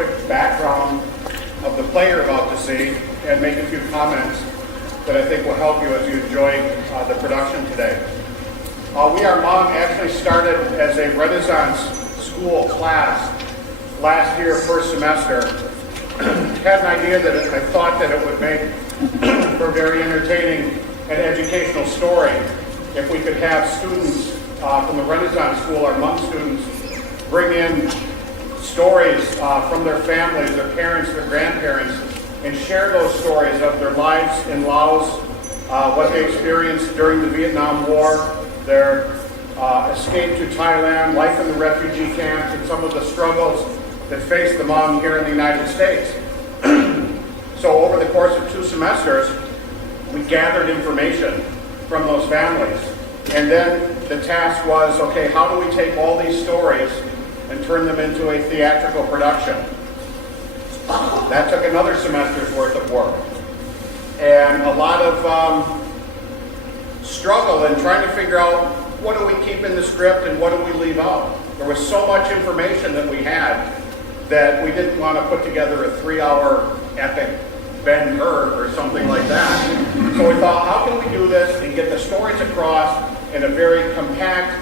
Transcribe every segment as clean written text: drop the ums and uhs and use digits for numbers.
quick background of the play you're about to see and make a few comments that I think will help you as you enjoy the production today. We Are Hmong actually started as a Renaissance school class last year, first semester. Had an idea that I thought that it would make for a very entertaining and educational story if we could have students from the Renaissance school, our Hmong students, bring in stories from their families, their parents, their grandparents, and share those stories of their lives in Laos, what they experienced during the Vietnam War, their escape to Thailand, life in the refugee camps, and some of the struggles that faced the Hmong here in the United States. So over the course of 2 semesters, we gathered information from those families. And then the task was, okay, how do we take all these stories and turn them into a theatrical production? That took another semester's worth of work. And a lot of struggle in trying to figure out what do we keep in the script and what do we leave out. There was so much information that we had that we didn't want to put together a 3-hour epic Ben-Hur or something like that. So we thought, how can we do this and get the stories across in a very compact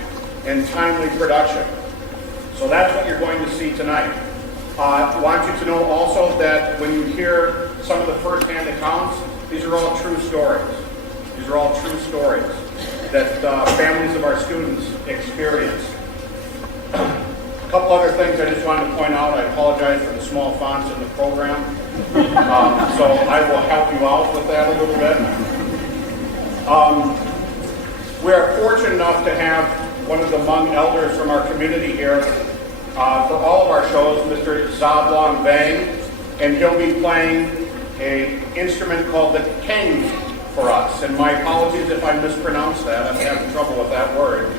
and timely production? So that's what you're going to see tonight. I want you to know also that when you hear some of the first-hand accounts, these are all true stories. These are all true stories that families of our students experienced. A couple other things I just wanted to point out. I apologize for the small fonts in the program. So I will help you out with that a little bit. We are fortunate enough to have one of the Hmong elders from our community here for all of our shows, Mr. Zablong Vang, and he'll be playing an instrument called the keng for us. And my apologies if I mispronounced that. I'm having trouble with that word.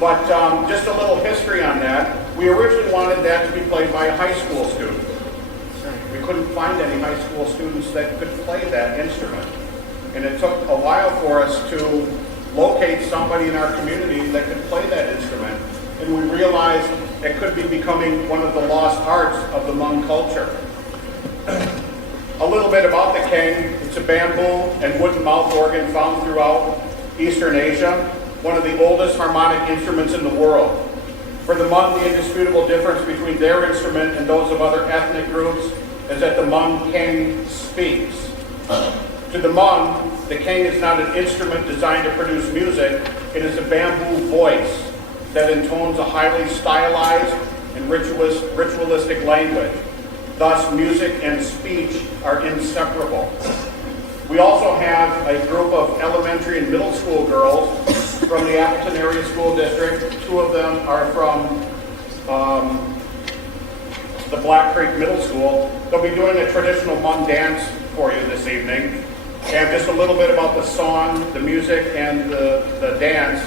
But just a little history on that. We originally wanted that to be played by a high school student. We couldn't find any high school students that could play that instrument. And it took a while for us to locate somebody in our community that could play that instrument. And we realized it could be becoming one of the lost arts of the Hmong culture. A little bit about the keng. It's a bamboo and wooden mouth organ found throughout Eastern Asia, one of the oldest harmonic instruments in the world. For the Hmong, the indisputable difference between their instrument and those of other ethnic groups is that the Hmong keng speaks. To the Hmong, the keng is not an instrument designed to produce music. It is a bamboo voice that intones a highly stylized and ritualistic language. Thus, music and speech are inseparable. We also have a group of elementary and middle school girls from the Appleton area school district. 2 of them are from the Black Creek Middle School. They'll be doing a traditional Hmong dance for you this evening. And just a little bit about the song, the music, and the dance.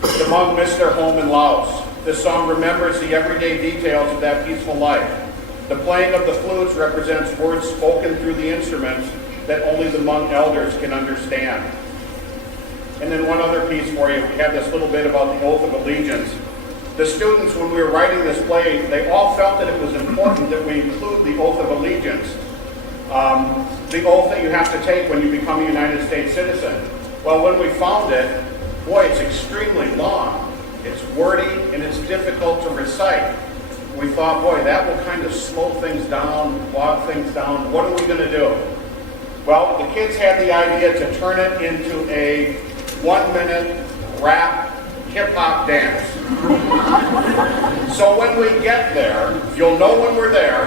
The Hmong miss their home in Laos. This song remembers the everyday details of that peaceful life. The playing of the flutes represents words spoken through the instruments that only the Hmong elders can understand. And then one other piece for you. We have this little bit about the Oath of Allegiance. The students, when we were writing this play, they all felt that it was important that we include the Oath of Allegiance, the oath that you have to take when you become a United States citizen. Well, when we found it, boy, it's extremely long. It's wordy and it's difficult to recite. We thought, boy, that will kind of slow things down, bog things down. What are we going to do? Well, the kids had the idea to turn it into a 1-minute rap hip-hop dance. So when we get there, you'll know when we're there,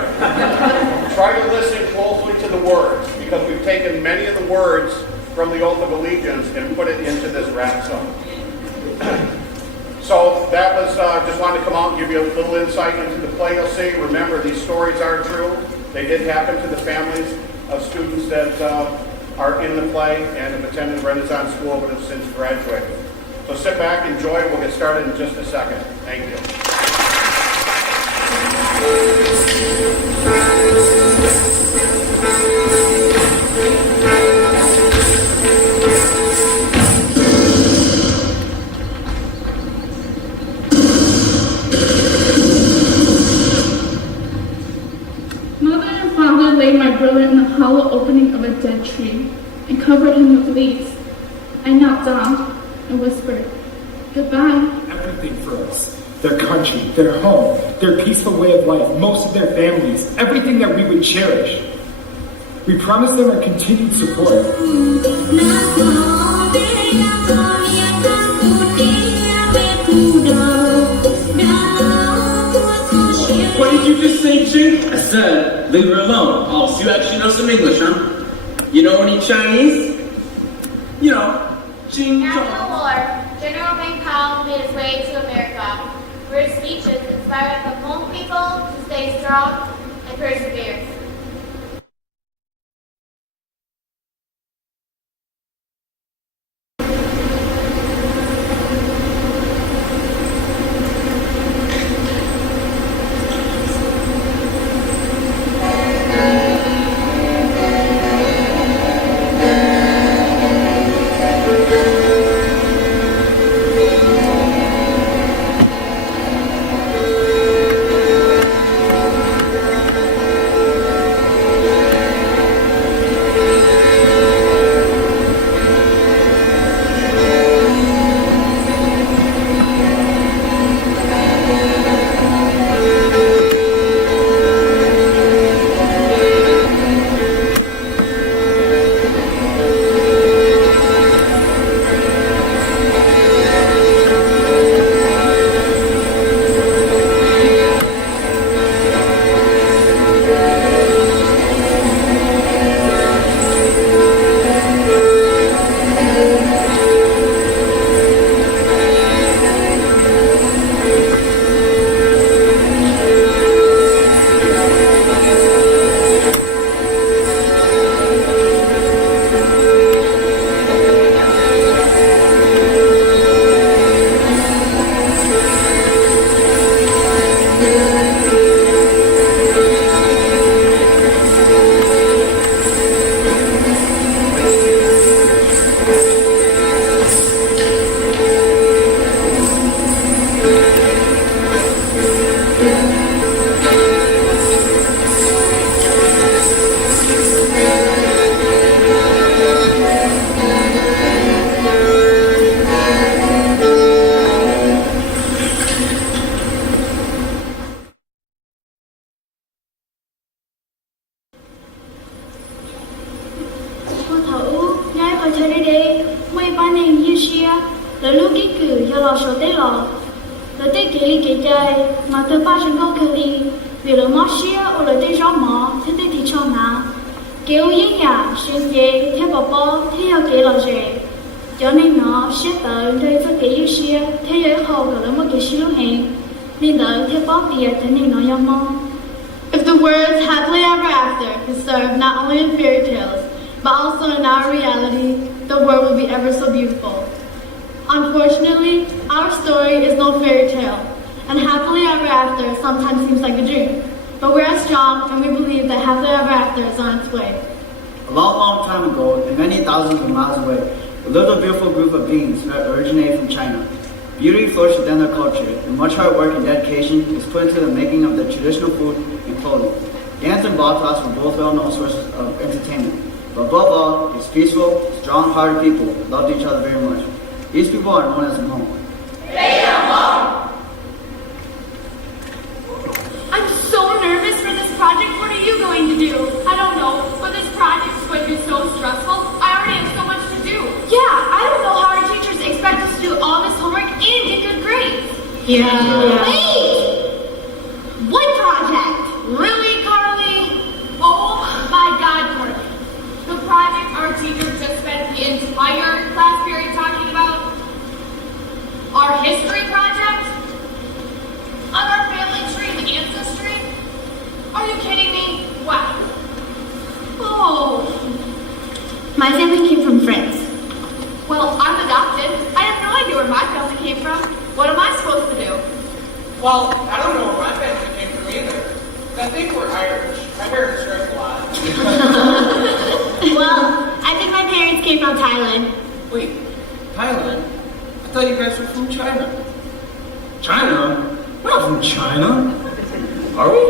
try to listen closely to the words, because we've taken many of the words from the Oath of Allegiance and put it into this rap song. So that was, just wanted to come out and give you a little insight into the play you'll see. Remember, these stories are true. They did happen to the families of students that are in the play and have attended Renaissance School but have since graduated. So sit back, enjoy. We'll get started in just a second. Thank you. father laid my brother in the hollow opening of a dead tree and covered him with leaves. I knelt down and whispered, "Goodbye." Everything for us. Their country, their home, their peaceful way of life, most of their families, everything that we would cherish. We promised them our continued support. What did you just say, Jing? I said, leave her alone. Oh, so you actually know some English, huh? You know any Chinese? You know, Jing. After the war, General Meng Pao made his way to America, where his speeches inspired the Hmong people to stay strong and persevere. If the words happily ever after could serve not only in fairy tales, but also in our reality, the world would be ever so beautiful. Unfortunately, our story is no fairy tale, and happily ever after sometimes seems like a dream. But we are strong, and we believe that happily ever after is on its way. A long, long time ago, and many thousands of miles away, lived a beautiful group of beings who had originated from China. Beauty flourished within their culture, and much hard work and dedication was put into the making of their traditional food and clothing. Dance and ball toss were both well-known sources of entertainment. But above all, these peaceful, strong-hearted people loved each other very much. These people are known as Hmong. I'm so nervous for this project. What are you going to do? I don't know, but this project is going to be so stressful. I already have so much to do. Yeah, I don't know how our teachers expect us to do all this homework and get good grades. Yeah. Wait! What project? Really, Carly? Oh my God, Carly. The project our teacher just spent the entire class period talking about? Our history project? On our family tree and ancestry? Are you kidding me? Wow. Oh. My family came from France. Well, I'm adopted. I have no idea where my family came from. What am I supposed to do? Well, I don't know where my family came from either. I think we're Irish. My parents drink a lot. Well, I think my parents came from Thailand. Wait, Thailand? I thought you guys were from China. China? We're not from China. Are we?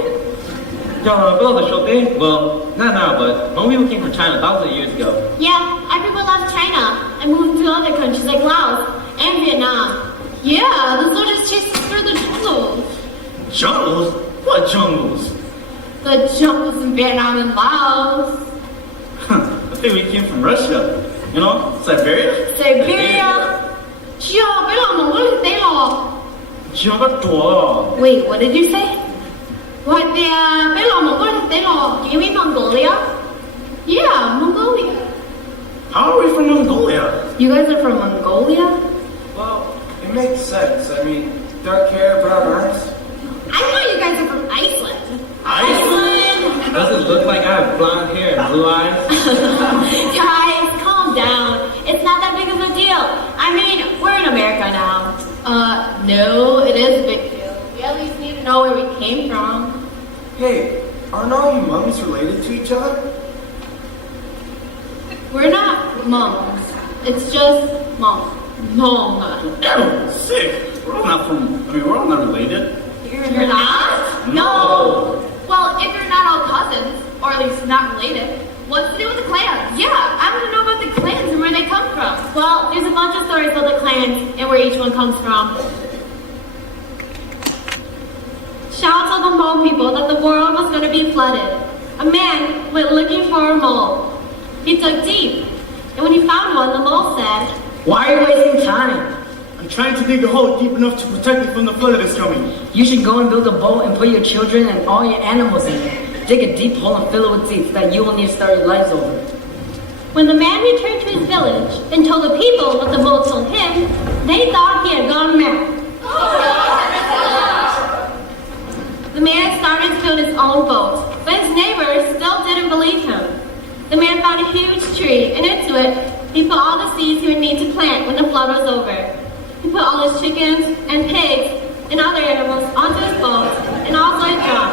Y'all know the shopping? Well, not now, but when we came from China thousands of years ago. Yeah, our people left China and moved to other countries like Laos and Vietnam. Yeah, the soldiers chased us through the jungles. Jungles? What jungles? The jungles in Vietnam and Laos. I think we came from Russia. You know, Siberia? Siberia? Wait, what did you say? What do you mean Mongolia? Yeah, Mongolia. How are we from Mongolia? You guys are from Mongolia? Well, it makes sense. I mean, dark hair, brown eyes. I thought you guys are from Iceland. Iceland? Does it look like I have blonde hair and blue eyes? Guys, calm down. It's not that big of a deal. I mean, we're in America now. No, it is a big deal. We at least need to know where we came from. Hey, aren't all you Hmongs related to each other? We're not Hmongs. It's just Hmong. Hmong. Ew, sick. We're all not related. You're not? No! Well, if you're not all cousins, or at least not related, what's to do with the clans? Yeah, I want to know about the clans and where they come from. Well, there's a bunch of stories about the clans and where each one comes from. Shouts of the Hmong people that the world was going to be flooded. A man went looking for a mole. He dug deep, and when he found one, the mole said, "Why are you wasting time? I'm trying to dig a hole deep enough to protect it from the flood that is coming. You should go and build a boat and put your children and all your animals in it. Dig a deep hole and fill it with seeds that you will need to start your lives over." When the man returned to his village and told the people what the mole told him, they thought he had gone mad. The man started to build his own boat, but his neighbors still didn't believe him. The man found a huge tree, and into it, he put all the seeds he would need to plant when the flood was over. He put all his chickens and pigs and other animals onto his boat and also a drum,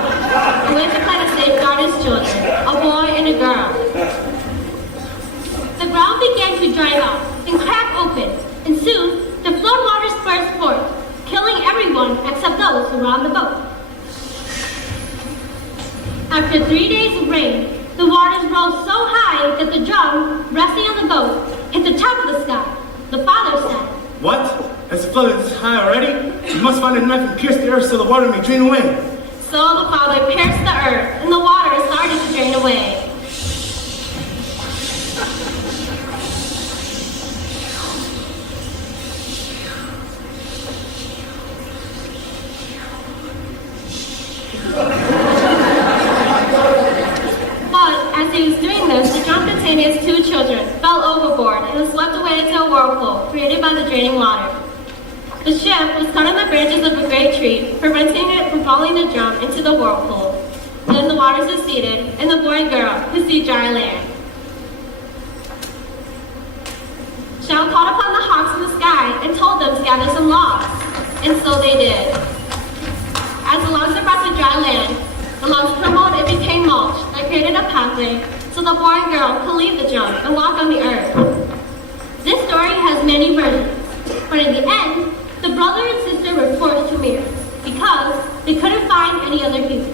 and went to try to safeguard his children, a boy and a girl. The ground began to dry up and crack open, and soon the flood waters burst forth, killing everyone except those who were on the boat. After 3 days of rain, the waters rose so high that the drum, resting on the boat, hit the top of the sky. The father said, What? Has it flooded this high already? You must find a knife and pierce the earth so the water may drain away. So the father pierced the earth, and the water started to drain away. He was doing this, the drum containing his 2 children fell overboard and was swept away into a whirlpool created by the draining water. The ship was caught on the branches of a great tree, preventing it from falling the drum into the whirlpool. Then the waters receded, and the boy and girl could see dry land. Shao called upon the hawks in the sky and told them to gather some logs, and so they did. As the logs were brought to dry land, the logs crumbled and became mulch that created a pathway so the boy and girl could leave the drum and walk on the earth. This story has many versions, but in the end, the brother and sister were forced to marry because they couldn't find any other human.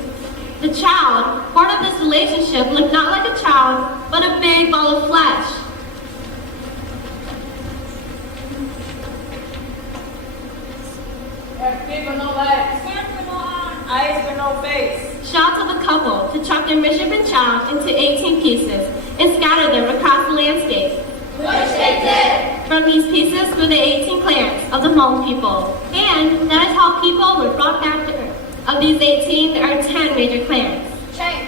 The child, born of this relationship, looked not like a child, but a big ball of flesh. Feet with no legs. Hands with no arms. Eyes with no face. Shouts of the couple to chop their mission and child into 18 pieces and scatter them across the landscape. Which they did. From these pieces were the 18 clans of the Hmong people, and that is how people were brought back to Earth. Of these 18, there are 10 major clans. Chain,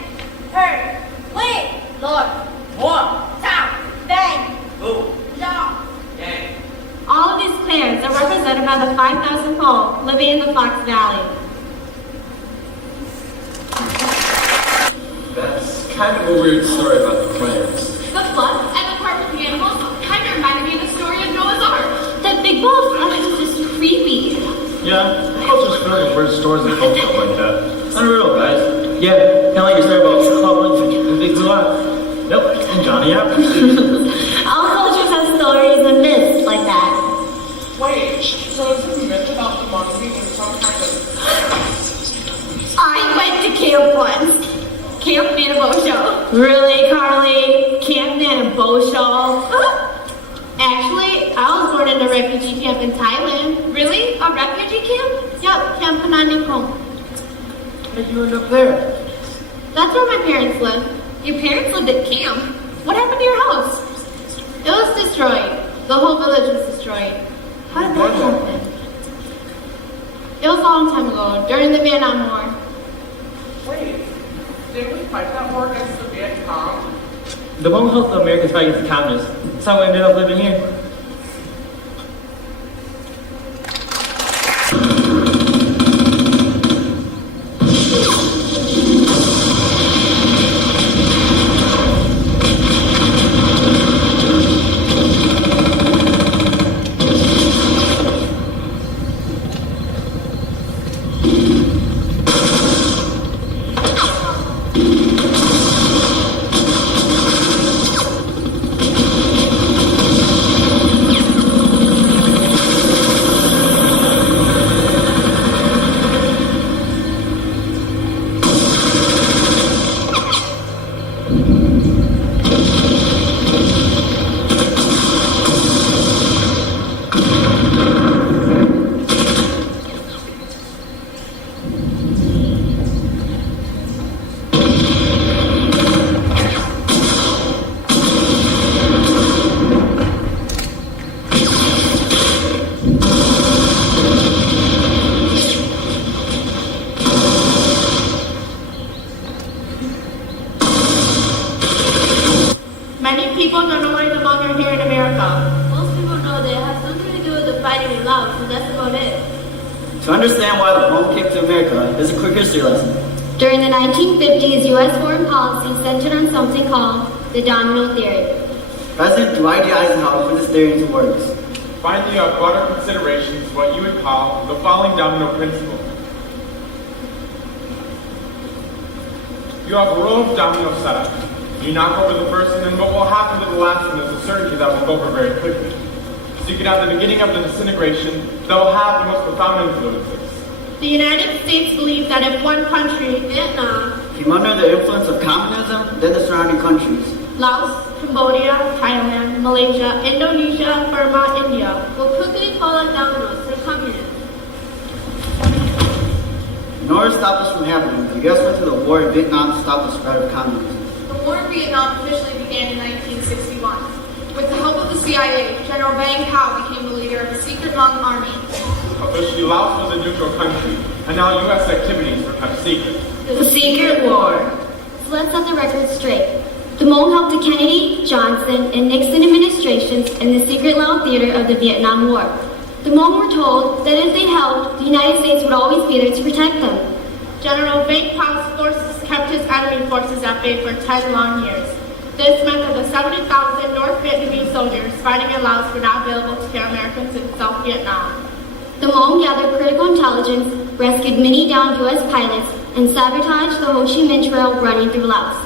herd, lead, lord, One. tap, bang, Who? jaw. Gang. All of these clans are represented by the 5,000 Hmong living in the Fox Valley. That's kind of a weird story about the clans. The flood and the part with the animals kind of reminded me of the story of Noah's Ark. That big ball of flesh is just creepy. Yeah, culture's filled with weird stories and folks like that. Unreal, guys. Yeah, kind of like your story about Scotland and Big Blue Eye. Yep, and Johnny Appleton. All cultures have stories and myths like that. Wait, so is this myth about the monkeys and some kind of... I went to camp once. Camp Nanabosho. Really, Carly? Camp Nanabosho? Actually, I was born in a refugee camp in Thailand. Really? A refugee camp? Yep, Camp Pananikom. How did you end up there? That's where my parents live. Your parents lived at camp. What happened to your house? It was destroyed. The whole village was destroyed. How did that happen? It was a long time ago, during the Vietnam War. Wait, didn't we fight that war against the Viet Cong? The Hmong helped the Americans fight against the communists. That's how we ended up living here. Many people don't know why the Hmong are here in America. Most people know that it has something to do with the fighting in Laos, so that's about it. To understand why the Hmong came to America, here's a quick history lesson. During the 1950s, U.S. foreign policy centered on something called the domino theory. President Dwight D. Eisenhower put this theory into words. Finally, of broader considerations, what you would call the following domino principle. You have a row of dominoes set up. You knock over the first, and then what will happen to the last one is a certainty that will go over very quickly. So you can have the beginning of the disintegration that will have the most profound influences. The United States believes that if one country, Vietnam, Came under the influence of communism, then the surrounding countries. Laos, Cambodia, Thailand, Malaysia, Indonesia, Burma, India, will quickly fall like dominoes to communism. In order to stop this from happening, the U.S. went to the war in Vietnam to stop the spread of communism. The war in Vietnam officially began in 1961. With the help of the CIA, General Bang Kao became the leader of the secret Hmong army. Officially, Laos was a neutral country, and now U.S. activities were kept secret. The Secret War. So let's set the record straight. The Hmong helped the Kennedy, Johnson, and Nixon administrations in the secret Lao theater of the Vietnam War. The Hmong were told that if they helped, the United States would always be there to protect them. General Bang Kao's forces kept his enemy forces at bay for 10 long years. This meant that the 70,000 North Vietnamese soldiers fighting in Laos were not available to the Americans in South Vietnam. The Hmong gathered critical intelligence, rescued many downed U.S. pilots, and sabotaged the Ho Chi Minh Trail running through Laos.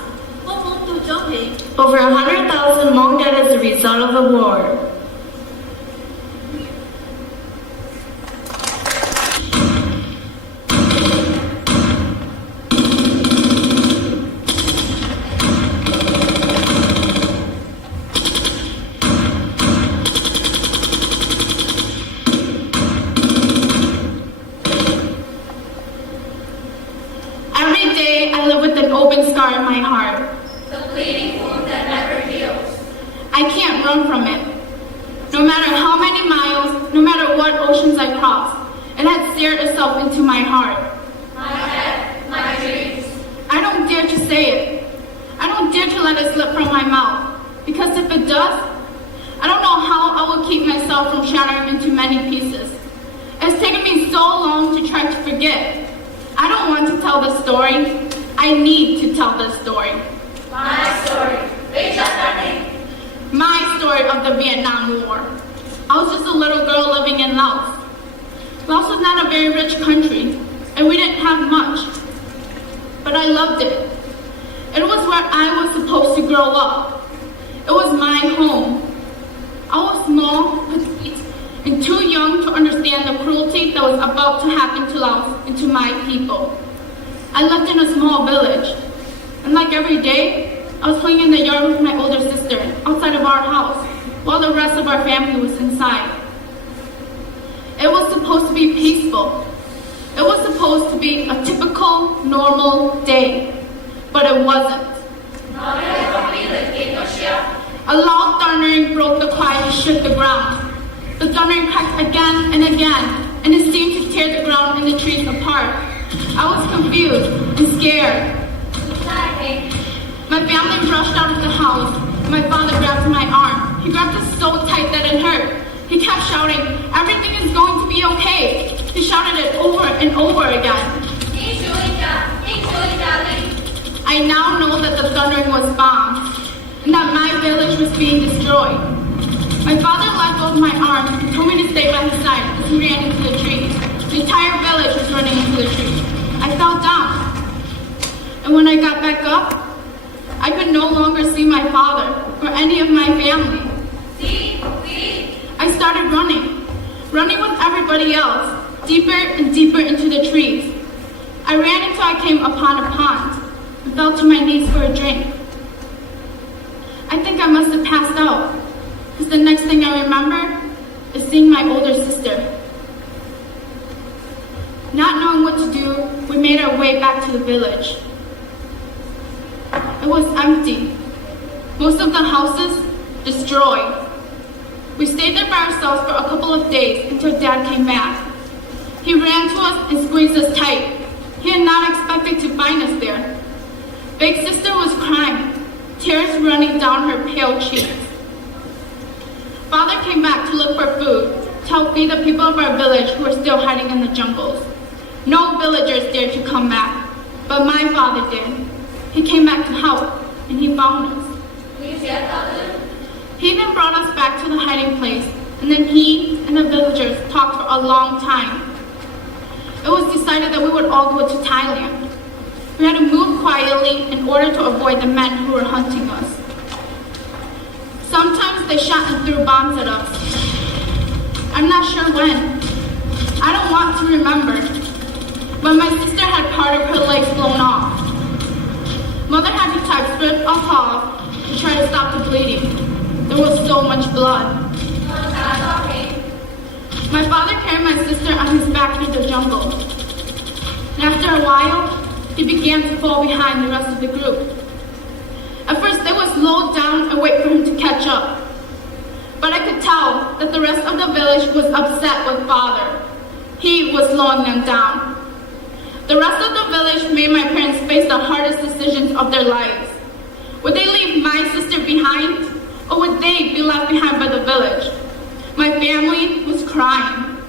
Over 100,000 Hmong died as a result of the war. Every day I live with an open scar in my heart. The bleeding wound that never heals. I can't run from it. No matter how many miles, no matter what oceans I cross, it has seared itself into my heart. My head, my dreams. I don't dare to say it. I don't dare to let it slip from my mouth. Because if it does, I don't know how I will keep myself from shattering into many pieces. It's taken me so long to try to forget. I don't want to tell the story. I need to tell the story. My story. Reach out that name. My story of the Vietnam War. I was just a little girl living in Laos. Laos was not a very rich country, and we didn't have much. But I loved it. It was where I was supposed to grow up. It was my home. I was small, petite, and too young to understand the cruelty that was about to happen to Laos and to my people. I lived in a small village. And like every day, I was playing in the yard with my older sister outside of our house, while the rest of our family was inside. It was supposed to be peaceful. It was supposed to be a typical, normal day, but it wasn't. A loud thundering broke the quiet and shook the ground. The thundering cracked again and again, and it seemed to tear the ground and the trees apart. I was confused and scared. My family rushed out of the house. My father grabbed my arm. He grabbed it so tight that it hurt. He kept shouting, "Everything is going to be okay." He shouted it over and over again. I now know that the thundering was bombs, and that my village was being destroyed. My father let go of my arm and told me to stay by his side as he ran into the trees. The entire village was running into the trees. I fell down, and when I got back up, I could no longer see my father or any of my family. I started running with everybody else, deeper and deeper into the trees. I ran until I came upon a pond and fell to my knees for a drink. I think I must have passed out, because the next thing I remember is seeing my older sister. Not knowing what to do, we made our way back to the village. It was empty. Most of the houses destroyed. We stayed there by ourselves for a couple of days until Dad came back. He ran to us and squeezed us tight. He had not expected to find us there. Big sister was crying, tears running down her pale cheeks. Father came back to look for food to help feed the people of our village who were still hiding in the jungles. No villagers dared to come back, but my father did. He came back to help, and he found us. He then brought us back to the hiding place, and then he and the villagers talked for a long time. It was decided that we would all go to Thailand. We had to move quietly in order to avoid the men who were hunting us. Sometimes they shot and threw bombs at us. I'm not sure when. I don't want to remember. But my sister had part of her legs blown off. Mother had to tie strips of cloth to try to stop the bleeding. There was so much blood. My father carried my sister on his back through the jungle. And after a while, he began to fall behind the rest of the group. At first, they would slow down and wait for him to catch up. But I could tell that the rest of the village was upset with Father. He was slowing them down. The rest of the village made my parents face the hardest decisions of their lives. Would they leave my sister behind, or would they be left behind by the village? My family was crying.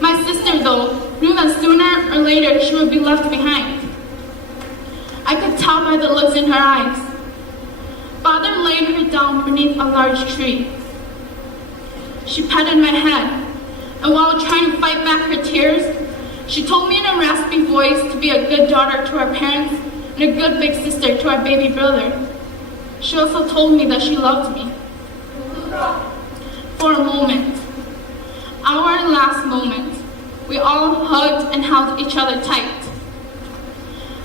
My sister, though, knew that sooner or later she would be left behind. I could tell by the looks in her eyes. Father laid her down beneath a large tree. She patted my head, and while trying to fight back her tears, she told me in a raspy voice to be a good daughter to our parents and a good big sister to our baby brother. She also told me that she loved me. For a moment, our last moment, we all hugged and held each other tight.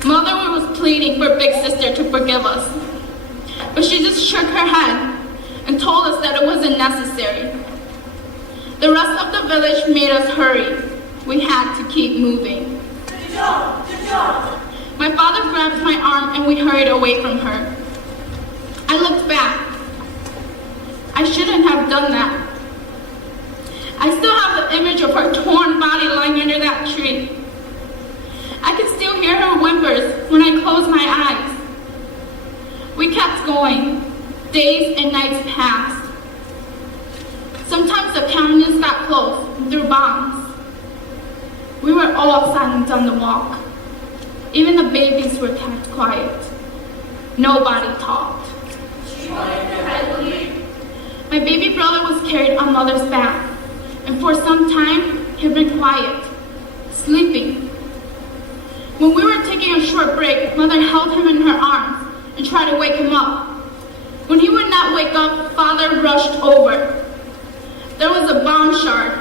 Mother was pleading for big sister to forgive us, but she just shook her head and told us that it wasn't necessary. The rest of the village made us hurry. We had to keep moving. My father grabbed my arm and we hurried away from her. I looked back. I shouldn't have done that. I still have the image of her torn body lying under that tree. I could still hear her whimpers when I closed my eyes. We kept going. Days and nights passed. Sometimes the canyons got close and threw bombs. We were all silent on the walk. Even the babies were kept quiet. Nobody talked. My baby brother was carried on Mother's back, and for some time he had been quiet, sleeping. When we were taking a short break, Mother held him in her arms and tried to wake him up. When he would not wake up, Father rushed over. There was a bomb shard,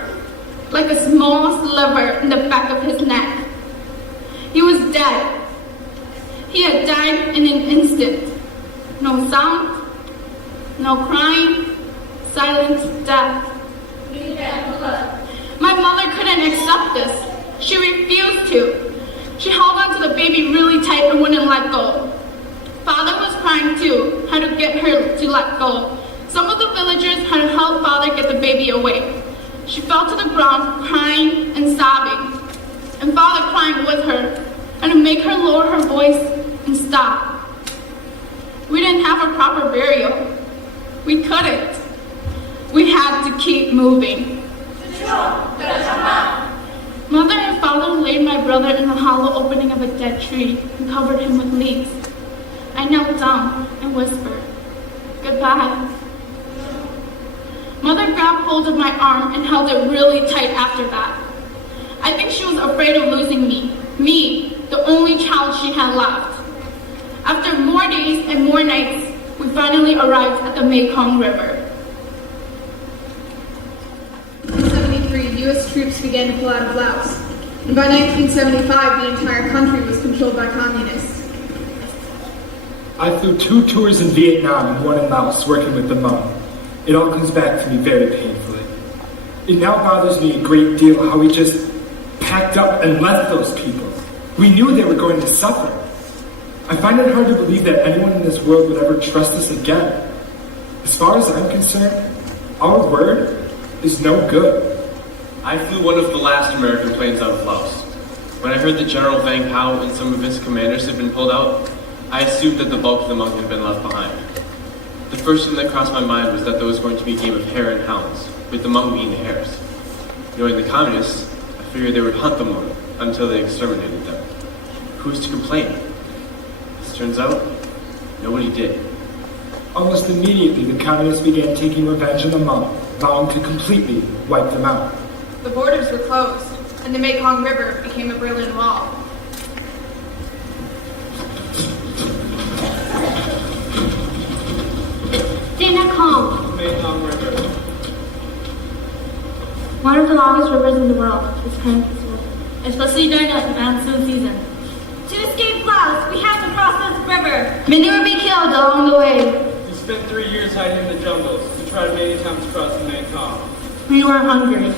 like a small sliver in the back of his neck. He was dead. He had died in an instant. No sound, no crying, silent death. My mother couldn't accept this. She refused to. She held on to the baby really tight and wouldn't let go. Father was crying too, had to get her to let go. Some of the villagers had to help Father get the baby away. She fell to the ground, crying and sobbing, and Father crying with her, and to make her lower her voice and stop. We didn't have a proper burial. We couldn't. We had to keep moving. Mother and Father laid my brother in the hollow opening of a dead tree and covered him with leaves. I knelt down and whispered, "Goodbye." Mother grabbed hold of my arm and held it really tight after that. I think she was afraid of losing me, the only child she had left. After more days and more nights, we finally arrived at the Mekong River. In 1973, U.S. troops began to pull out of Laos, and by 1975, the entire country was controlled by communists. I flew 2 tours in Vietnam and 1 in Laos working with the Hmong. It all comes back to me very painfully. It now bothers me a great deal how we just packed up and left those people. We knew they were going to suffer. I find it hard to believe that anyone in this world would ever trust us again. As far as I'm concerned, our word is no good. I flew one of the last American planes out of Laos. When I heard that General Vang Pao and some of his commanders had been pulled out, I assumed that the bulk of the Hmong had been left behind. The first thing that crossed my mind was that there was going to be a game of hare and hounds, with the Hmong being the hares. Knowing the communists, I figured they would hunt the Hmong until they exterminated them. Who's to complain? As it turns out, nobody did. Almost immediately, the communists began taking revenge on the Hmong, vowing to completely wipe them out. The borders were closed, and the Mekong River became a Berlin Wall. Mekong River. One of the longest rivers in the world is kind of peaceful, especially during the monsoon season. To escape Laos, we have to cross this river. Many will be killed along the way. We spent 3 years hiding in the jungles. We tried many times to cross the Mekong. We were hungry.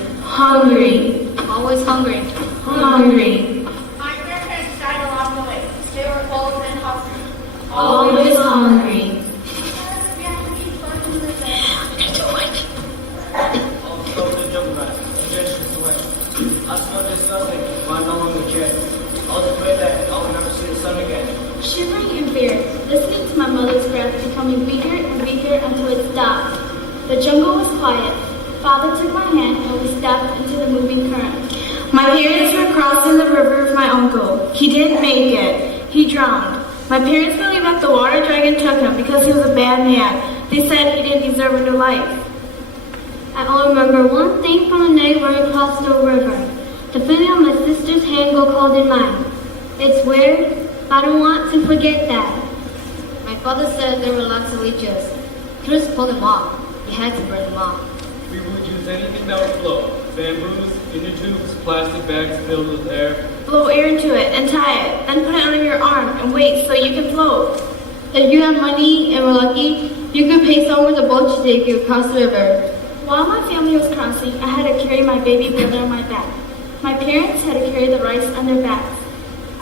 Always hungry. My grandparents died along the way. They were cold and hungry. Always hungry. Shivering in fear, listening to my mother's breath becoming weaker and weaker until it stopped. The jungle was quiet. Father took my hand and we stepped into the moving current. My parents were crossing the river with my uncle. He didn't make it. He drowned. My parents believe that the water dragon took him because he was a bad man. They said he didn't deserve a new life. I only remember one thing from the night when I crossed the river. The feeling of my sister's hand go cold in mine. It's weird, but I don't want to forget that. My father said there were lots of leeches. Chris pulled them off. We had to burn them off. We would use anything that would float. Bamboos, inner tubes, plastic bags filled with air. Blow air into it and tie it. Then put it under your arm and wait so you can float. If you have money and were lucky, you could pay someone with a boat to take you across the river. While my family was crossing, I had to carry my baby brother on my back. My parents had to carry the rice on their backs.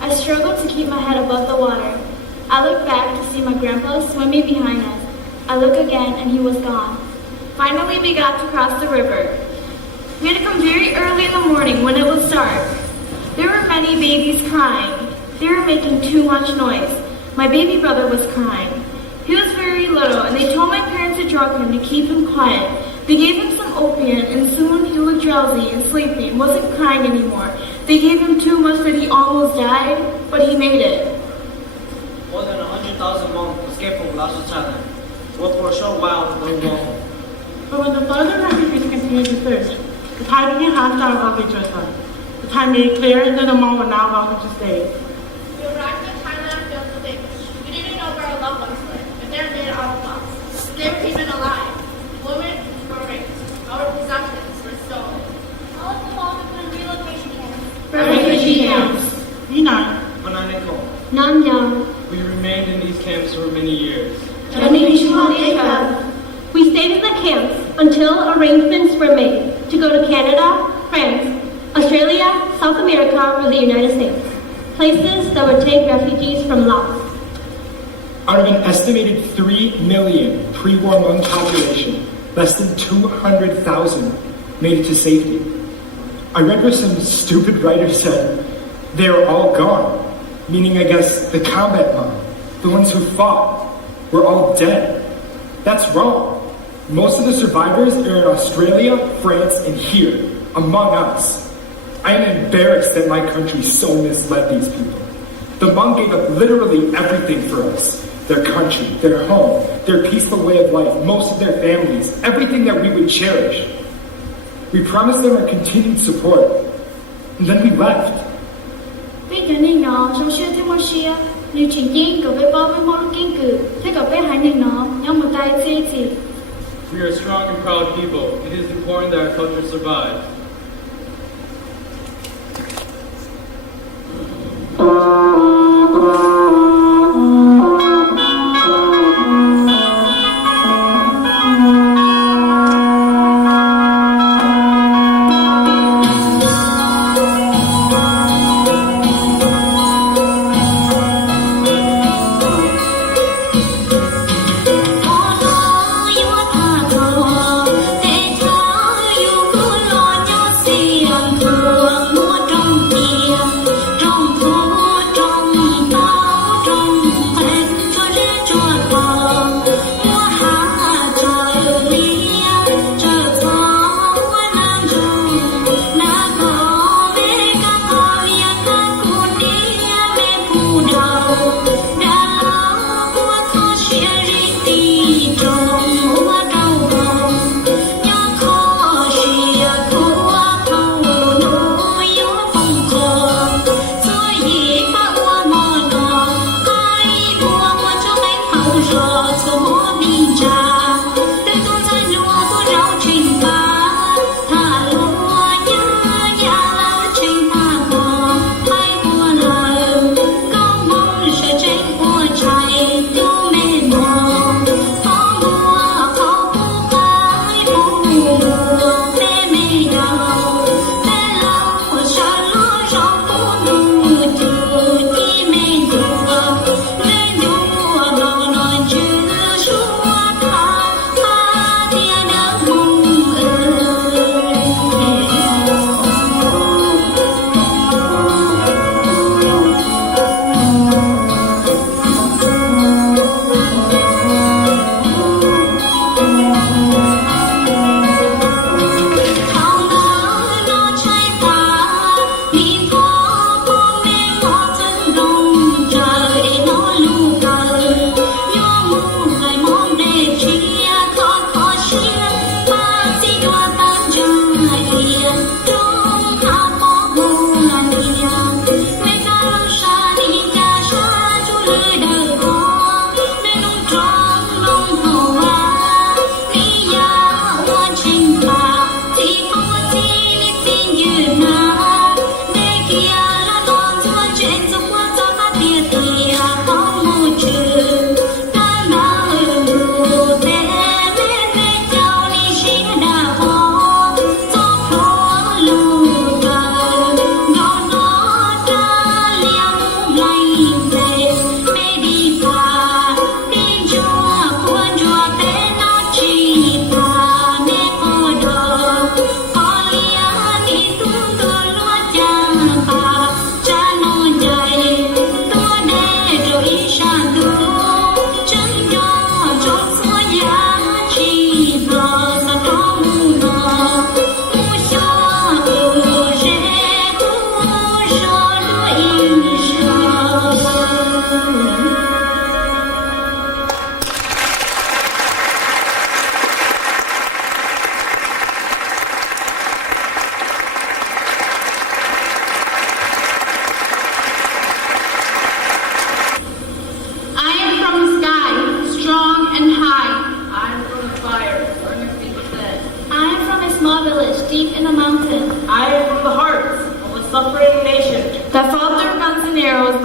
I struggled to keep my head above the water. I looked back to see my grandpa swimming behind us. I looked again and he was gone. Finally, we got to cross the river. We had to come very early in the morning when it was dark. There were many babies crying. They were making too much noise. My baby brother was crying. He was very little and they told my parents to drug him to keep him quiet. They gave him some opium and soon he looked drowsy and sleepy and wasn't crying anymore. They gave him too much that he almost died, but he made it. More than 100,000 Hmong escaped from Laos to China. But for a short while, they were gone. But when the further refugees continued to search, the Thai began hostile outreach to us. The Thai made it clear that the Hmong were not welcome to stay. We arrived in Thailand filled with English. We didn't know where our loved ones were, but they're dead all of us. They were even alive. Women were raped. Our possessions were stolen. All of the Hmong have been relocation camps. Refugee camps. Yunnan. Mananeko. Namgyal. We arrangements were made to go to Canada, France, Australia, South America, or the United States, places that would take refugees from Laos. Out of an estimated 3 million pre-war Hmong population, less than 200,000 made it to safety. I read where some stupid writer said they are all gone, meaning I guess the combat Hmong, the ones who fought, were all dead. That's wrong. Most of the survivors are in Australia, France, and here, among us. I am embarrassed that my country so misled these people. The Hmong gave up literally everything for us. Their country, their home, their peaceful way of life, most of their families, everything that we would cherish. We promised them our continued support, and then we left. Vì cho nên nó trong xưa thêm một xia, nếu chính nhiên có với bao với mong kinh cử, thế có với hai nên nó, nhưng một tay chê chỉ. We are a strong and proud people. It is important that our culture survive.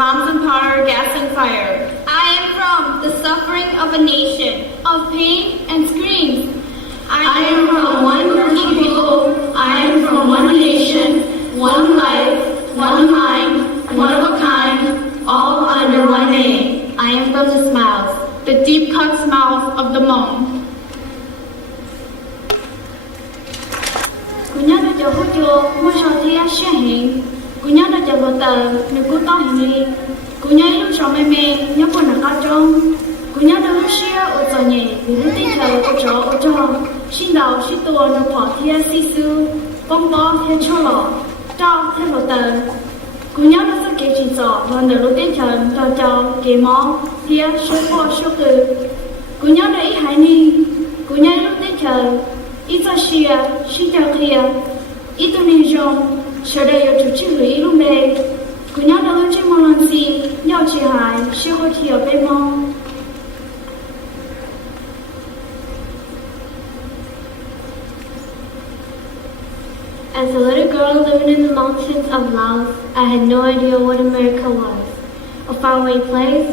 bombs and powder, gas and fire. I am from the suffering of a nation, of pain and screams. I am from one are one nation, one life, one mind, one of a kind, all under one name. I am from the smiles. The deep-cut smiles of the Hmong. Kunya na jago jo, mo shawty a shahin. Kunya na jago ta, nuku ta hini. Kunya ilu shawme me, nyapo na kajong. Kunya na lu shia o zonye, nilu tika o jo. Shindao shito na po tia sisu. Bombo he cholo, dao he lo ta. Kunya na sa ke chi zo, wanda lu tika do jo, ke mo, tia shu po shu ku. Kunya na I hai ni, kunya ilu tika. Ita shia, shita kia, ito ni jong, shada yo tu chi hui lu me, kunya da lu chi mo lan si, yao chi hai, shi ho ti yo be mo. As a little girl living in the mountains of Laos, I had no idea what America was. A faraway place.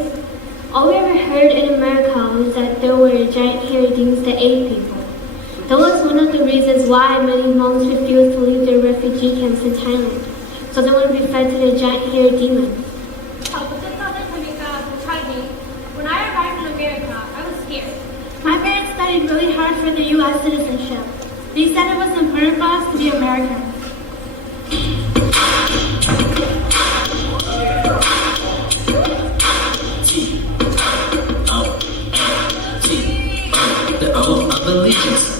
All we ever heard in America was that there were giant hairy things that ate people. That was one of the reasons why many Hmongs refused to leave their refugee camps in Thailand, so they wouldn't be fed to the giant hairy demons. When I arrived in America, I was scared. My parents studied really hard for the U.S. citizenship. They said it was important for us to be Americans. The oath of allegiance.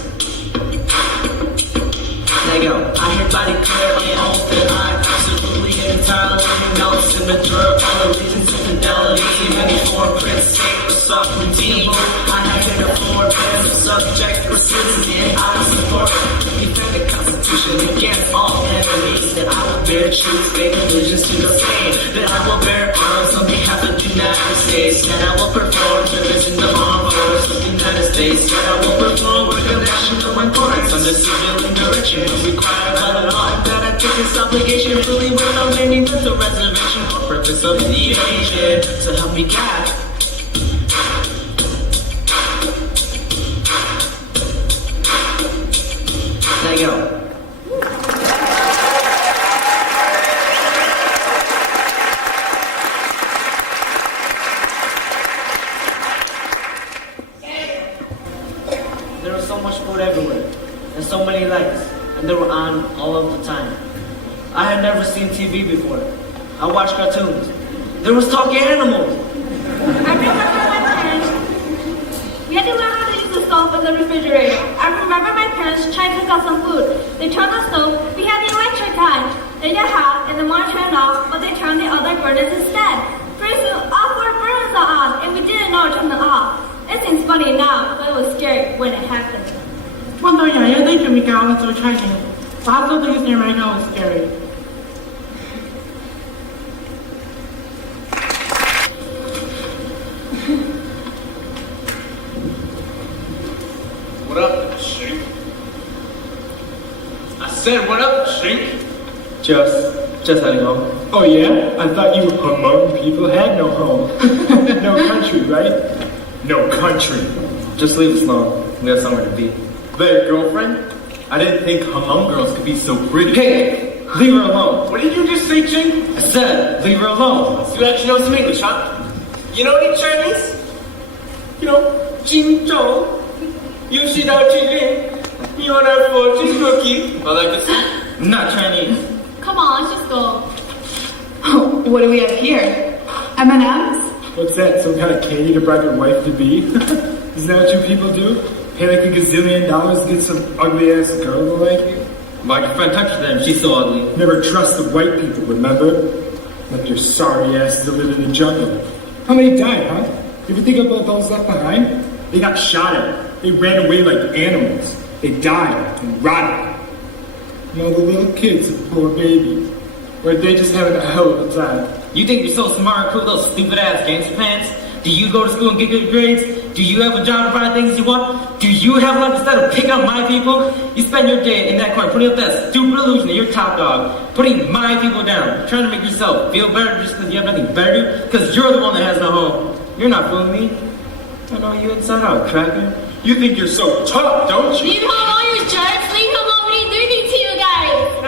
I hear body clear on your oath that I absolutely and entirely renounce and endure all allegiance and fidelity, even before Prince State or sovereignty. I have been a foreign as a subject or citizen. I will support, defend the Constitution against all enemies. That I will bear true faith allegiance to the same. That I will bear arms on behalf of the United States. That I will perform service in the armed forces of the United States. That I will perform work of national importance under civilian direction required by the law. That I take this obligation fully without any mental reservation for purpose of evasion. So help me God. There you go. There was so much food everywhere, and so many lights, and they were on all of the time. I had never seen TV before. I watched cartoons. There was talking animals. I remember my parents. We had to learn how to use the stove and the refrigerator. I remember my parents tried to cook out some food. They turned the stove. We had the electric kind. They got hot, and the one turned off, but they turned the other burners instead. Pretty soon, all 4 burners are on, and we didn't know to turn them off. It seems funny now, but it was scary when it happened. Cuando llegué de Jamaica, I was so tracking. Lots of things right now is scary. What up, shrink? I said, what up, shrink? Just heading home. Oh yeah? I thought you Hmong people had no home. No country, right? No country. Just leave us alone. We have somewhere to be. There, girlfriend? I didn't think Hmong girls could be so pretty. Hey! Leave her alone. What did you just say, Ching? I said, leave her alone. So you actually know some English, huh? You know any Chinese? You know, Jing Zhou. You see that Jing? You want that for Jing cookie? All that good stuff? Not Chinese. Come on, let's just go. What do we have here? M&M's? What's that, some kind of candy to bribe your wife to be? Isn't that what you people do? Pay like $1 gazillion to get some ugly-ass girl to like you? Why'd your friend touch them? She's so ugly. Never trust the white people, remember? Left your sorry asses to live in the jungle. How many died, huh? You ever think about those left behind? They got shot at. They ran away like animals. They died and rotted. You know, the little kids, the poor babies. Or they just having a hell of a time. You think you're so smart and cool, those stupid-ass gangster pants? Do you go to school and get good grades? Do you have a job to buy things you want? Do you have life instead of picking up my people? You spend your day in that corner putting up that stupid illusion that you're top dog, putting my people down, trying to make yourself feel better just because you have nothing better to do? Because you're the one that has no home. You're not fooling me. I know you inside out, cracker. You think you're so tough, don't you? Leave him alone, you jerks! Leave him alone! What are you doing to you guys?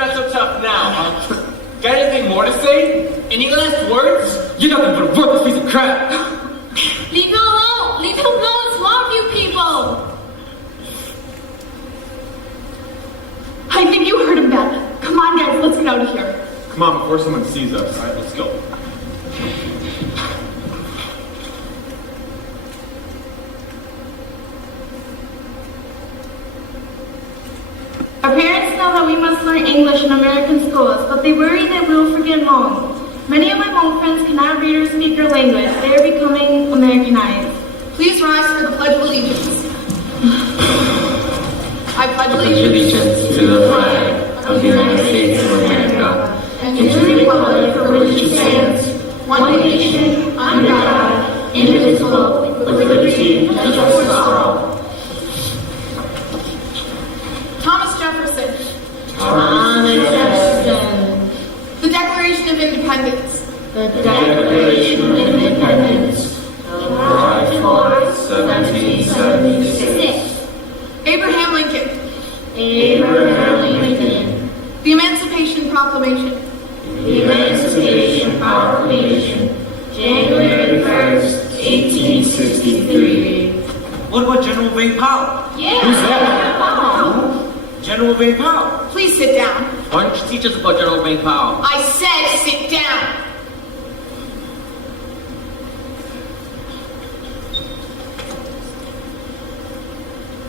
huh? Got anything more to say? Any last words? You're nothing but a worthless piece of crap. Leave him alone! Leave him alone! It's wrong with you people! I think you heard him, Beth. Come on, guys, let's get out of here. Come on, before someone sees us. All right, let's go. Our parents know that we must learn English in American schools, but they worry that we will forget Hmong. Many of my Hmong friends cannot read or speak our language. They are becoming Americanized. Please rise for the Pledge of Allegiance. I pledge allegiance to the flag of the United States of America and to the republic for which it stands, one nation, under God, indivisible, with liberty and justice for all. Thomas Jefferson. Thomas Jefferson. The Declaration of Independence. The Declaration of Independence. July 4th, 1776. Abraham Lincoln. Abraham Lincoln. The Emancipation Proclamation. The Emancipation Proclamation. January 1st, 1863. What about General Vang Pao? Yeah. Who's that? General Vang Pao. Please sit down. Why don't you teach us about General Vang Pao? I said sit down.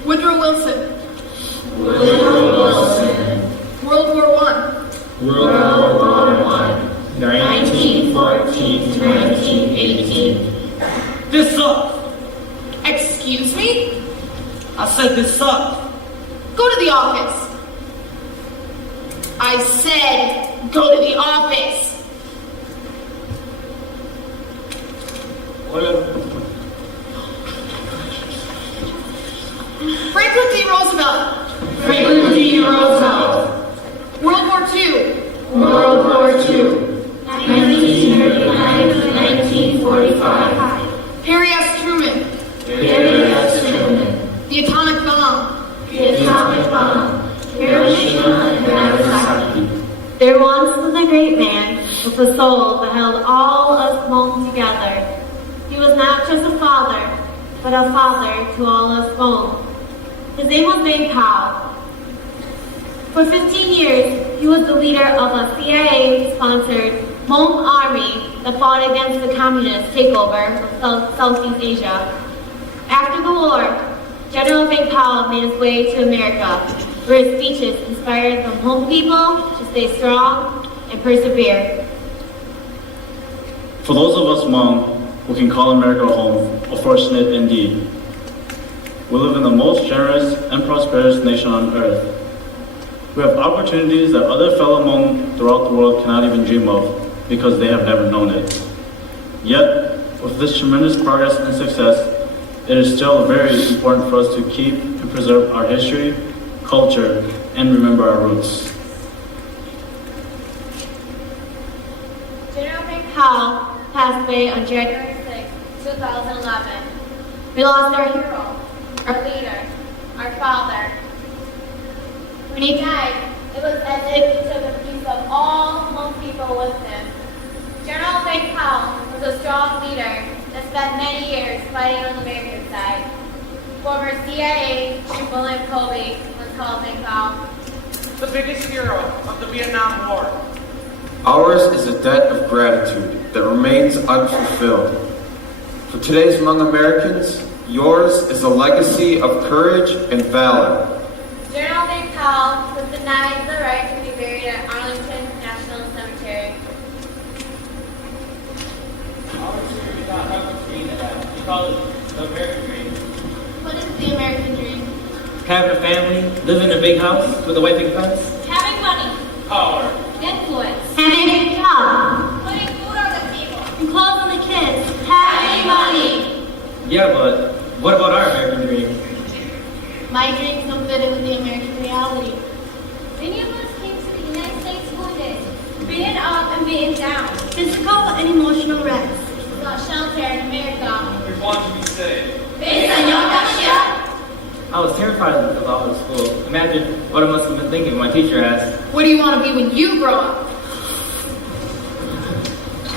Woodrow Wilson. Woodrow Wilson. World War I. World War I. 1914 to 1918. This sucks. Excuse me? I said this sucks. Go to the office. I said go to the office. Franklin D. Roosevelt. Franklin D. Roosevelt. World War II. World War II. 1939 to 1945. Harry S. Truman. Harry S. Truman. The atomic bomb. The atomic bomb. Hiroshima and Nagasaki. There once was a great man with a soul that held all us Hmong together. He was not just a father, but a father to all us Hmong. His name was Vang Pao. For 15 years, he was the leader of a CIA-sponsored Hmong army that fought against the communist takeover of Southeast Asia. After the war, General Vang Pao made his way to America, where his speeches inspired the Hmong people to stay strong and persevere. For those of us Hmong who can call America home, are fortunate indeed. We live in the most generous and prosperous nation on earth. We have opportunities that other fellow Hmong throughout the world cannot even dream of because they have never known it. Yet, with this tremendous progress and success, it is still very important for us to keep and preserve our history, culture, and remember our roots. General Vang Pao passed away on January 6, 2011. We lost our hero, our leader, our father. When he died, it was as if he took a piece of all Hmong people with him. General Vang Pao was a strong leader that spent many years fighting on the American side. Former CIA Chief William Colby was called Vang Pao. The biggest hero of the Vietnam War. Ours is a debt of gratitude that remains unfulfilled. For today's Hmong Americans, yours is a legacy of courage and valor. General Vang Pao was denied the right to be buried at Arlington National Cemetery. Ours here is not Hug Dream, we call it the American Dream. What is the American dream? Having a family, living in a big house with a white picket fence. Having money. Power. Influence. Having a job. Putting food on the table. And clothes on the kids. Having money. Yeah, but what about our American dream? My dreams don't fit in with the American reality. Many of us came to the United States wounded, beaten up and beaten down. Physical and emotional wrecks. Without shelter in America. We want to be saved. I was terrified of all the school. Imagine what I must have been thinking when my teacher asked, What do you want to be when you grow up?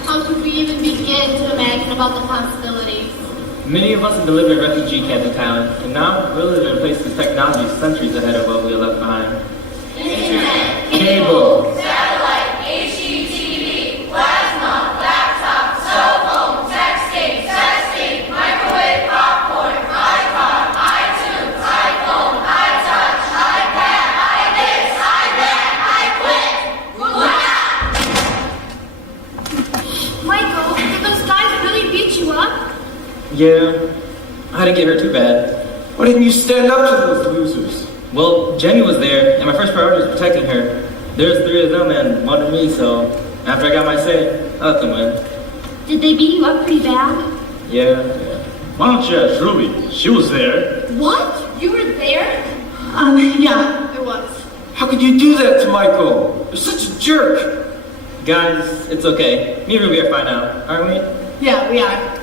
How could we even begin to imagine about the possibilities? Many of us have been living in refugee camps in Thailand, and now we're living in a place whose technology is centuries ahead of what we left behind. Internet, Cable, satellite, HDTV, plasma, laptop, cell phone, texting, microwave, popcorn, iPod, iTunes, iPhone, iTouch, iPad, iThis, iThat, iQuit. Michael, did those guys really beat you up? Yeah, I didn't get hurt too bad. Why didn't you stand up to those losers? Well, Jenny was there, and my first priority was protecting her. There's 3 of them and 1 of me, so after I got my say, I let them win. Did they beat you up pretty bad? Yeah. Why don't you ask Ruby? She was there. What? You were there? Yeah, it was. How could you do that to Michael? You're such a jerk. Guys, it's okay. Me and Ruby are fine now, aren't we? Yeah, we are.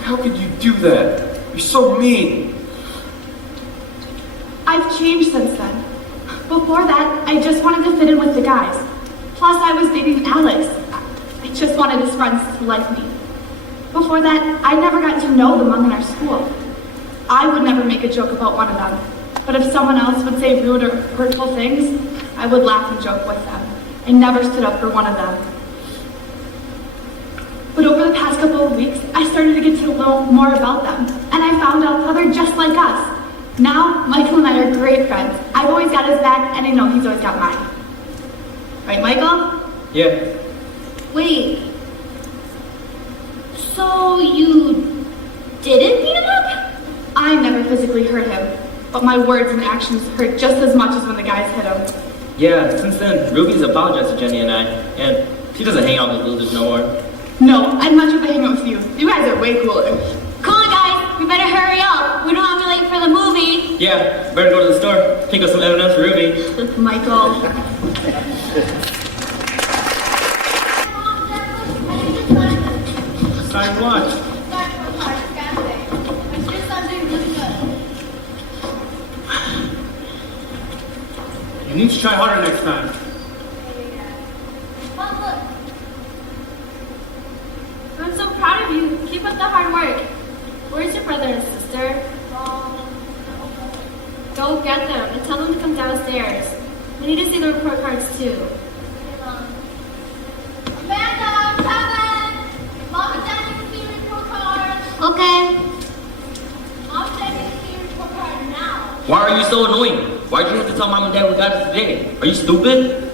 How could you do that? You're so mean. I've changed since then. Before that, I just wanted to fit in with the guys. Plus, I was dating Alex. I just wanted his friends to like me. Before that, I never got to know the Hmong in our school. I would never make a joke about one of them. But if someone else would say rude or hurtful things, I would laugh and joke with them. I never stood up for one of them. But over the past couple of weeks, I started to get to know more about them. And I found out how they're just like us. Now, Michael and I are great friends. I've always got his back, and I know he's always got mine. Right, Michael? Yeah. Wait. So you didn't beat him up? I never physically hurt him, but my words and actions hurt just as much as when the guys hit him. Yeah, since then, Ruby's apologized to Jenny and I, and she doesn't hang out with losers no more. No, I'd much rather hang out with you. You guys are way cooler. Come on, guys. We better hurry up. We don't have to late for the movie. Yeah, better go to the store, pick up some M&M's for Ruby. Michael. Sign what? You need to try harder next time. I'm so proud of you. Keep up the hard work. Where's your brother and sister? Go get them and tell them to come downstairs. We need to see the report cards too. Amanda, Kevin! Mom and Dad need to see your report cards. Okay. Mom and Dad need to see your report card now. Why are you so annoying? Why'd you have to tell Mom and Dad we got it today? Are you stupid?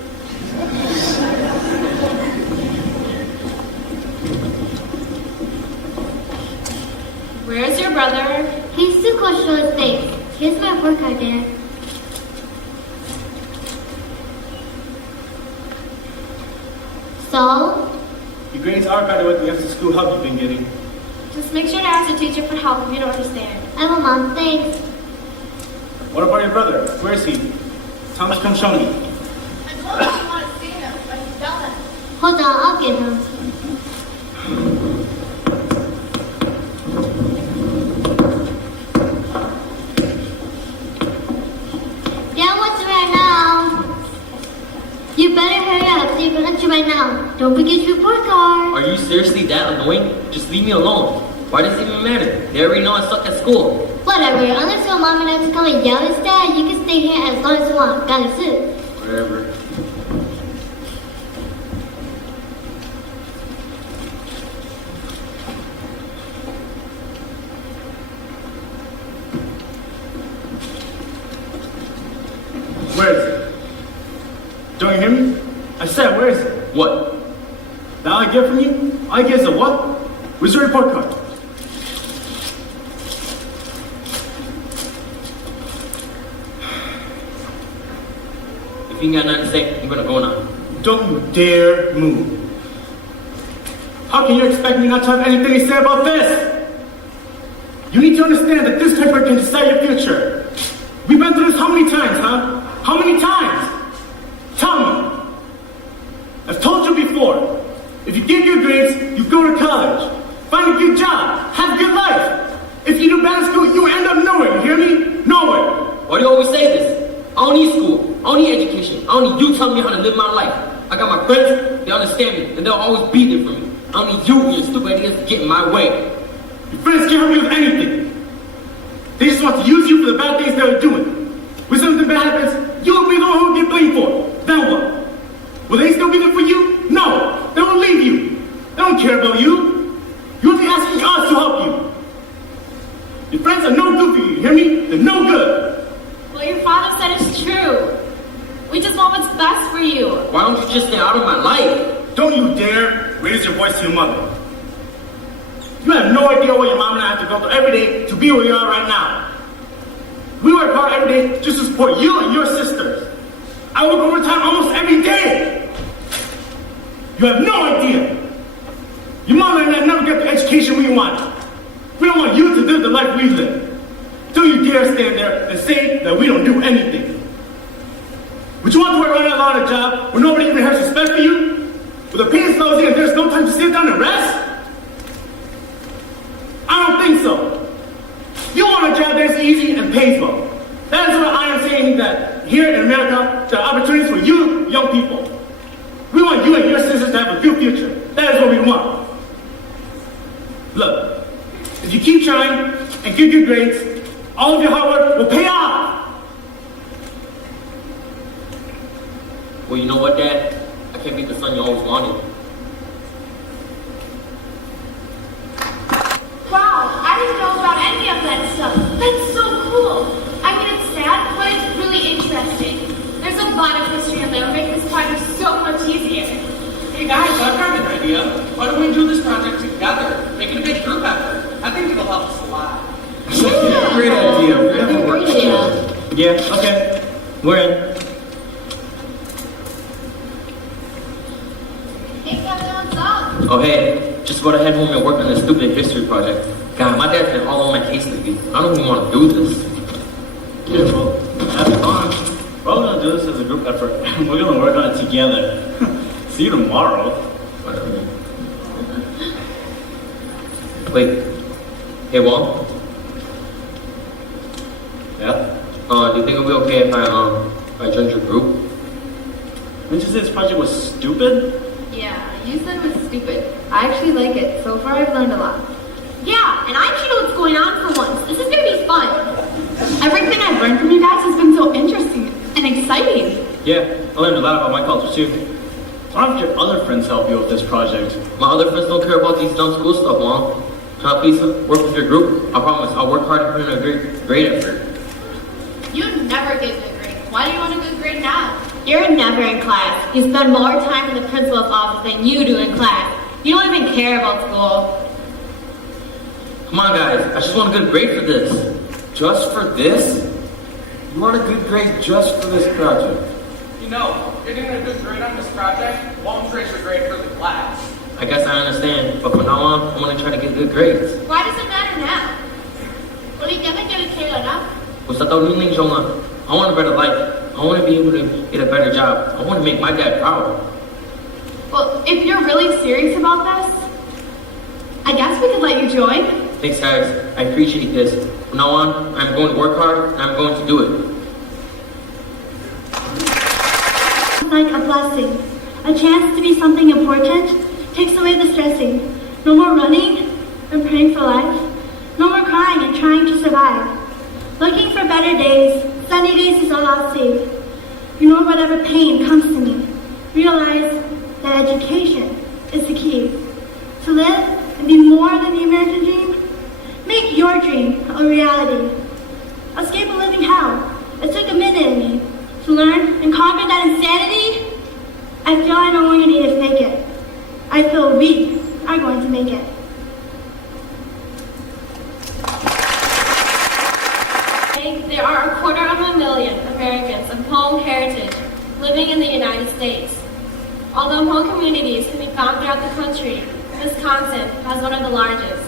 Where's your brother? He's too close to his face. Here's my report card, Dad. So? Your grades are better with the extra school help you've been getting. Just make sure to ask the teacher for help if you don't understand. I will, Mom. Thanks. What about your brother? Where is he? Tell him to come show me. I told you you want to see him, but he doesn't. Hold on, I'll get him. Dad wants you right now. You better hurry up so you can let you right now. Don't forget your report card. Are you seriously that annoying? Just leave me alone. Why does it even matter? They already know I suck at school. Whatever, unless your mom and I to come and yell at Dad, you can stay here as long as you want. Got it, too. Whatever. Where is it? Don't you hear me? I said, where is it? What? That I get from you? I get a what? Where's your report card? If you ain't got nothing to say, you better go now. Don't you dare move. How can you expect me not to have anything to say about this? You need to understand that this paper can decide your future. We've been through this how many times, huh? How many times? Tell me. I've told you before. If you get good grades, you go to college. Find a good job. Have a good life. If you do bad at school, you end up nowhere. You hear me? Nowhere. Why do you always say this? I don't need school. don't need education. I don't need you telling me how to live my life. I got my friends, they understand me, and they'll always be there for me. I don't need you and your stupid ideas to get in my way. Your friends can't help you with anything. They just want to use you for the bad things they're doing. When something bad happens, you'll be the one who will get blamed for it. Then what? Will they still be there for you? No, they will leave you. They don't care about you. You'll be asking us to help you. Your friends are no good for you, you hear me? They're no good. What your father said is true. We just want what's best for you. Why don't you just stay out of my life? Don't you dare raise your voice to your mother. You have no idea what your mom and I have to go through every day to be where you are right now. We work hard every day just to support you and your sisters. I work overtime almost every day. You have no idea. Your mom and I never get the education we want. We don't want you to live the life we live. Don't you dare stand there and say that we don't do anything. Would you want to work around a lot of job where nobody even has respect for you? Where the pain slows in and there's no time to sit down and rest? I don't think so. You want a job that's easy and pays well. That is why I am saying that here in America, there are opportunities for you, young people. We want you and your sisters to have a good future. That is what we want. Look, if you keep trying and get good grades, all of your hard work will pay off. Well, you know what, Dad? I can't be the son you always wanted. Wow, I didn't know about any of that stuff. That's so cool. I mean, it's sad, but it's really interesting. There's a lot of history in there. Make this project so much easier. Hey guys, I've got an idea. Why don't we do this project together? Make it a big group effort. I think it'll help us a lot. Yeah, great idea. Great idea. Yeah, okay. We're in. Hey, Kevin, what's up? Oh, hey, just about to head home and work on this stupid history project. God, my dad's been all on my case lately. I don't even want to do this. Yeah, well, that's fun. We're all gonna do this as a group effort. We're gonna work on it together. See you tomorrow. Wait. Hey, Wong? Yeah? Do you think it'll be okay if I joined your group? Didn't you say this project was stupid? Yeah, you said it was stupid. I actually like it. So far, I've learned a lot. Yeah, and I actually know what's going on for once. This is gonna be fun. Everything I've learned from you guys has been so interesting and exciting. Yeah, I learned a lot about my culture too. Why don't your other friends help you with this project? My other friends don't care about these dumb school stuff, Wong. Can I please work with your group? I promise, I'll work hard to put in a great grade effort. You never get good grades. Why do you want a good grade now? You're never in class. You spend more time in the principal's office than you do in class. You don't even care about school. Come on, guys. I just want a good grade for this. Just for this? You want a good grade just for this project? You know, getting a good grade on this project won't raise your grade for the class. I guess I understand, but from now on, I'm gonna try to get good grades. Why does it matter now? Well, you never get a kid enough. Basta daw niling Jonga. I want a better life. I want to be able to get a better job. I want to make my dad proud. Well, if you're really serious about this, I guess we could let you join. Thanks, guys. I appreciate this. From now on, I'm going to work hard, and I'm going to do it. It's like a blessing. A chance to be something important takes away the stressing. No more running and praying for life. No more crying and trying to survive. Looking for better days. Sunny days is all I'll see. Ignore whatever pain comes to me. Realize that education is the key. To live and be more than the American dream. Make your dream a reality. Escape a living hell. It took a minute in me to learn and conquer that insanity. I feel I no longer need to fake it. I feel we are going to make it. There are 250,000 Americans of Hmong heritage living in the United States. Although Hmong communities can be found throughout the country, Wisconsin has one of the largest.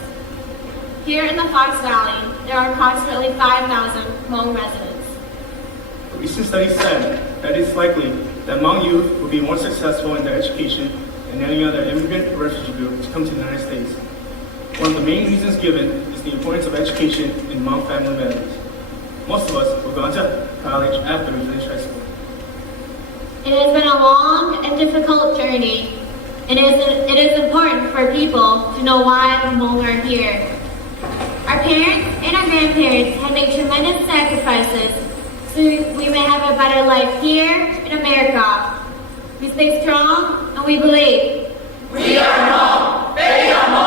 Here in the Fox Valley, there are approximately 5,000 Hmong residents. A recent study said that it's likely that Hmong youth will be more successful in their education than any other immigrant or refugee group to come to the United States. One of the main reasons given is the importance of education in Hmong family values. Most of us will go on to college after we finish high school. It has been a long and difficult journey. It is important for people to know why the Hmong are here. Our parents and our grandparents have made tremendous sacrifices so we may have a better life here in America. We stay strong and we believe. We are Hmong. Peb Yog Hmoob.